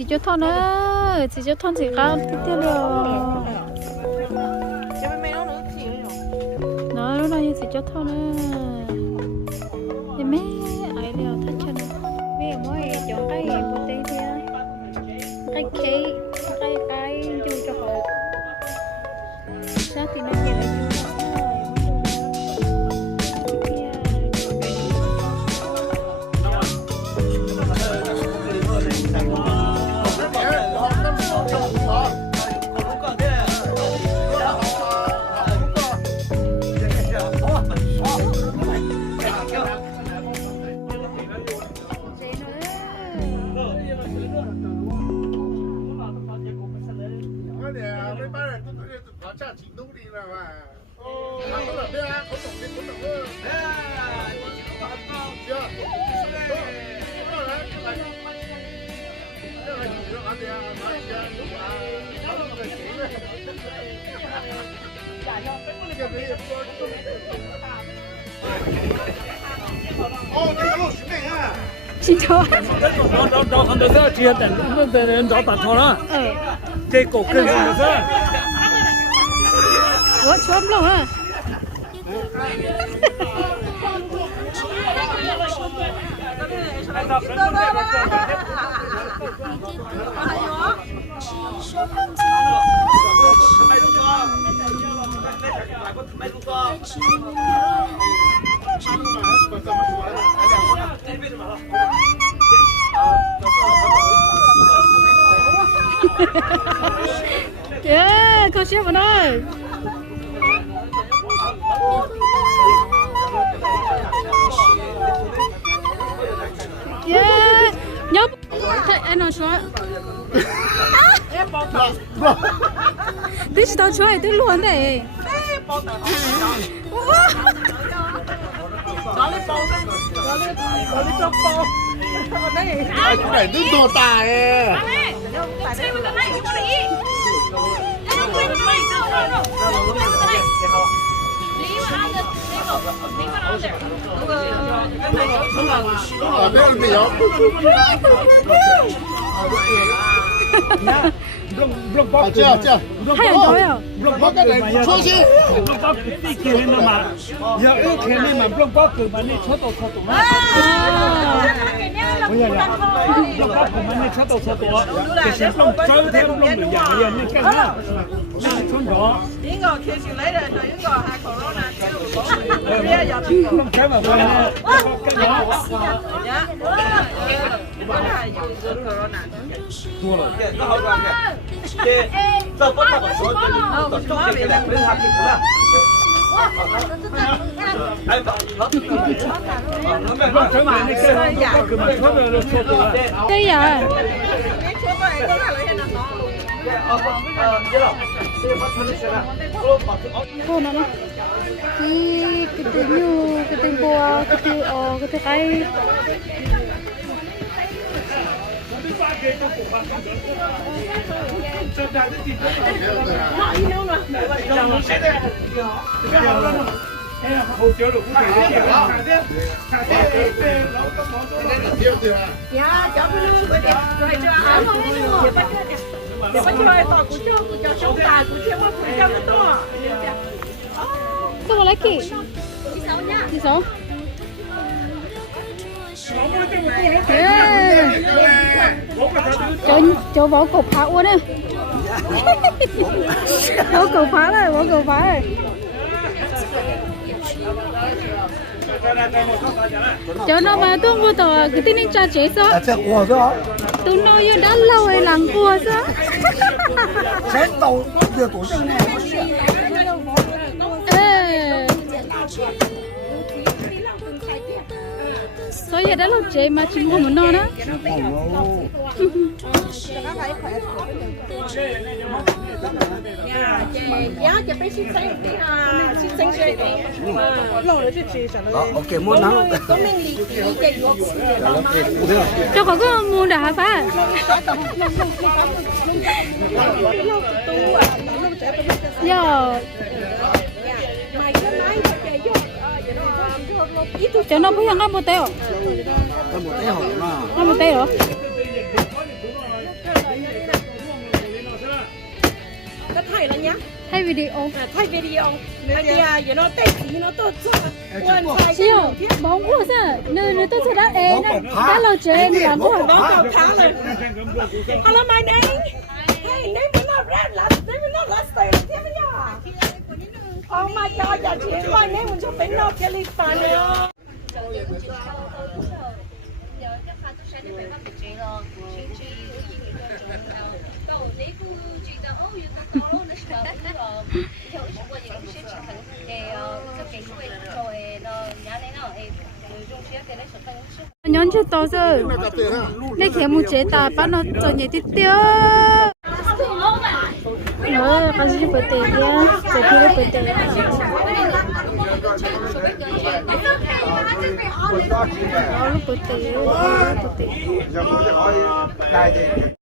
chỉ cho thon nữa chỉ cho thon chỉ cao tiếp rồi nó như chỉ cho thon nữa thì mấy ai đều thích chân mấy mỗi chọn cái một tí thì cái cái dùng cho họ sao thì nó chỉ là xin chào找很多这些等人找打错了，这狗更是的事。我穿不了了。Yeah, con chef vào đây. Yeah, nhấp. Thế anh nói sao? Tí tao chơi tí luôn đấy. Ai cũng đẩy đứt đồ tài à. Ở đây là béo. Chưa. Hay là đói à? Có cái này cho chứ. đi kia lên mà. Giờ ước kia lên mà blog bóc cứ mà đi chốt tổ. Bây giờ là blog bóc cứ mà đi chốt tổ. Cái sự blog chơi theo blog được dạng như cái đó. Chúng đó. Những cái thiên sự lấy rồi những cái hai corona bây giờ blog chơi mà về cái đó. Dạ. Cái này dùng corona. Thua rồi. nó không làm nè chứ đâu có thằng số tổ chức cái này mới làm được nữa ai bảo nó chơi mà đi chơi cứ mà chốt rồi chốt rồi. Cái gì à? Cô nó cái tên như cái tên bùa cái tên cái dạ cháu cứ rồi cho áo rồi để bắt chơi tao cũng cho sống tài cũng chưa có phải cho cái to sao mà lấy kì chị sáu cho vỏ cục phá uốn á vỏ cục phá rồi cho nó mà tôi mua tờ cái tin cho chế sao tôi nói yêu đã lâu rồi làng cua sao Soalnya ada loh cek macam mana na? dạ chị phải xin sinh rồi lâu rồi chị trả lời Ok, muốn nắng. có mình đi chị luộc Cho có cái mua đã phải? Giờ cho nó phải ăn một teo. Một cái hộp mà. Ăn một teo hả? nhá. Hay video. Thay video. Bây giờ you know tết gì nó tốt chứ. Quan sai Chiều, bóng của sao? Nơi tôi sẽ đã ế này. Đã lâu chơi làm bộ. nó cầu thả rồi. Hello my name. Hey, name is not red. Name is not last day. Thế bây giờ. Oh my god, giờ chị my name mình cho bên nó California. nhóm chưa to rồi lấy khé một chế ta bắt nó cho nhẹ tí tiêu rồi cái gì bữa tiệc nhá giờ khi bữa tiệc bữa tiệc